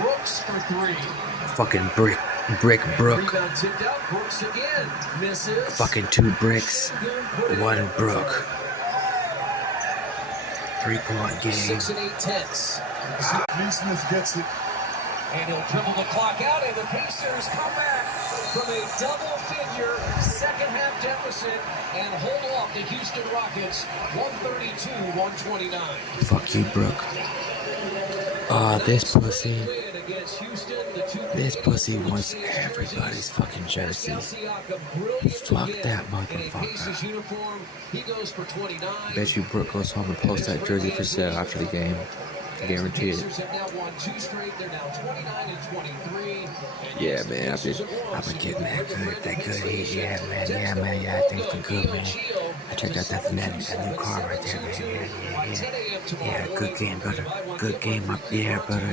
Brooks for three. Fucking brick Brook. Rebound tipped out. Brooks again. Misses. Fucking 2 bricks, 1 Brook. 3-point game. 6 and 8/10. Neesmith gets it. And he'll dribble the clock out, and the Pacers come back from a double-figure second-half deficit and hold off the Houston Rockets 132-129. Fuck you, Brook. This pussy. This pussy wants everybody's fucking jersey. Fuck that motherfucker. Bet you Brook goes home and posts that jersey for sale after the game. Guaranteed. Yeah, man, I've been getting that good heat. Yeah, man, yeah, things been good, man. I checked out that new car right there, man. Yeah, good game, brother. Good game up there, brother.